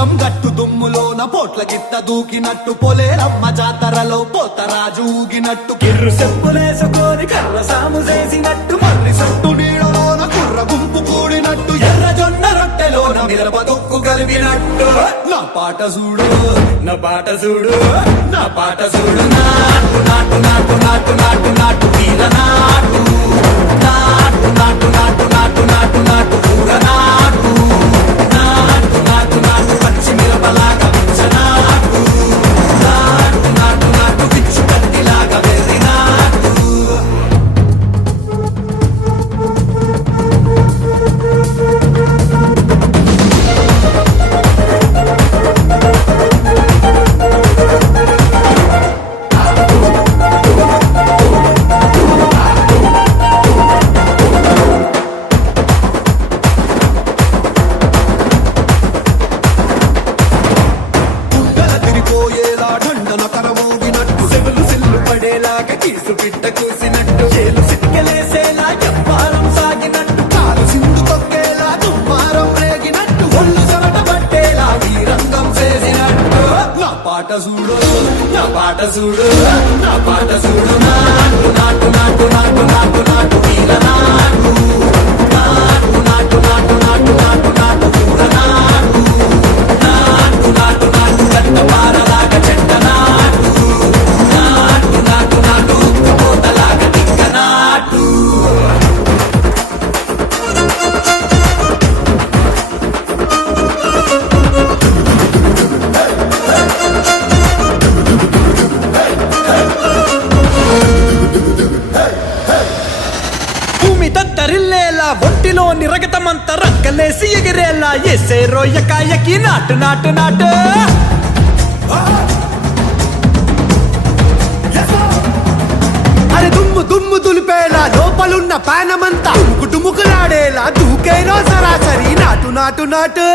పొలం గట్టు దుమ్ములోన పోట్ల గిత్త దూకినట్టు పొలేరమ్మ జాతరలో పోతరాజు ఊగినట్టు కిర్రు చెప్పులేసుకొని కర్ర సాము చేసినట్టు మర్రి సట్టు నీడలోన కుర్ర గుంపు కూడినట్టు ఎర్ర జొన్న రొట్టెలోన మిరప దొక్కు కలిపినట్టు నా పాట చూడు నా పాట చూడు నా పాట చూడు నాటు నాటు నాటు నాటు నాటు నాటు తీర నాటు నాటు నాటు నాటు నాటు నాటు నాటు కూర నాటు నాటు నాటు నాటు పచ్చి మిరపలాగా నాటు నాటు నాటు నాటు పిచ్చు కత్తిలాగా వెర్రి నాటు కీసు పిట్ట కూసినట్టు చేలు సిక్కలేసేలా చెప్పారం సాగినట్టు కాలు సింధు తొక్కేలా దుమ్మారం రేగినట్టు ఒళ్ళు చెమట పట్టేలా వీరంగం చేసినట్టు నా పాట చూడు నా పాట చూడు నా పాట చూడు నాటు నాటు నాటు నాటు నాటు నాటు వీర నాటు నాటు నాటు నాటు నాటు నాటు నాటు కూర నాటు నాటు నాటు నాటు చెట్ట పారలాగా చెట్ట నాటు నాటు నాటు నాటు పోతలాగా దిక్క నాటు భూమి దద్దరిల్లేలా ఒంటిలోని రగతమంతా రక్కలేసి ఎగిరేలా ఎసే రోయకాయకి నాటు నాటు నాటు అరే దుమ్ము దుమ్ము దులిపేలా లోపలున్న పానమంతా డుముకులాడేలా దూకేనో సరాసరి నాటు నాటు నాటు